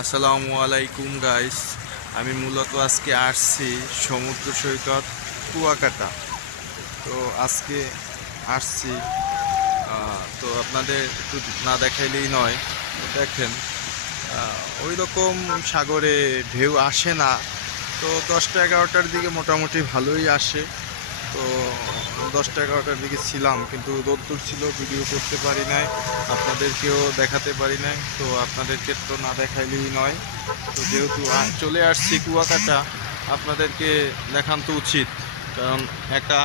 আসসালামু আলাইকুম গাইস। আমি মূলত আজকে আসছি সমুদ্র সৈকত কুয়াকাটা। তো আজকে আসছি, তো আপনাদের একটু না দেখাইলেই নয়। তো দেখেন, ওই রকম সাগরে ঢেউ আসে না। তো 10টা 11টার দিকে মোটামুটি ভালোই আসে। তো 10টা 11টার দিকে ছিলাম, কিন্তু রোদ্দুর ছিল, ভিডিও করতে পারি নাই, আপনাদেরকেও দেখাতে পারি নাই। তো আপনাদেরকে তো না দেখাইলেই নয়। তো যেহেতু চলে আসছি কুয়াকাটা, আপনাদেরকে দেখান তো উচিত, কারণ একা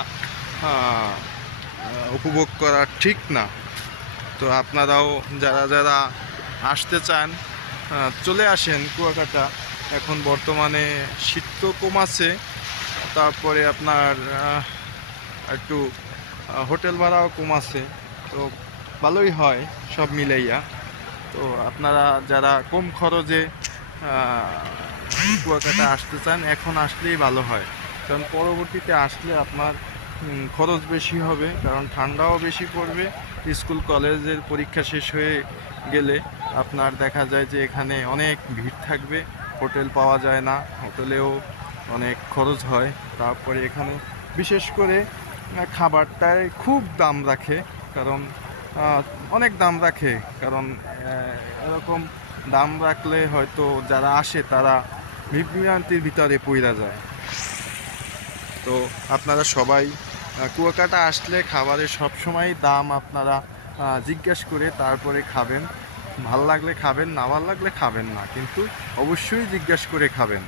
উপভোগ করা ঠিক না। তো আপনারাও যারা যারা আসতে চান চলে আসেন কুয়াকাটা। এখন বর্তমানে শীত তো কম আছে, তারপরে আপনার একটু হোটেল ভাড়াও কম আছে। তো ভালোই হয় সব মিলাইয়া। তো আপনারা যারা কম খরচে কুয়াকাটা আসতে চান, এখন আসলেই ভালো হয়, কারণ পরবর্তীতে আসলে আপনার খরচ বেশি হবে, কারণ ঠান্ডাও বেশি পড়বে। স্কুল কলেজের পরীক্ষা শেষ হয়ে গেলে আপনার দেখা যায় যে এখানে অনেক ভিড় থাকবে, হোটেল পাওয়া যায় না, হোটেলেও অনেক খরচ হয়। তারপরে এখানে বিশেষ করে খাবারটায় খুব দাম রাখে, কারণ অনেক দাম রাখে, কারণ এরকম দাম রাখলে হয়তো যারা আসে তারা বিভ্রান্তির ভিতরে পড়ে যায়। তো আপনারা সবাই কুয়াকাটা আসলে খাবারের সবসময় দাম আপনারা জিজ্ঞেস করে তারপরে খাবেন। ভাল লাগলে খাবেন, না ভাল লাগলে খাবেন না, কিন্তু অবশ্যই জিজ্ঞেস করে খাবেন।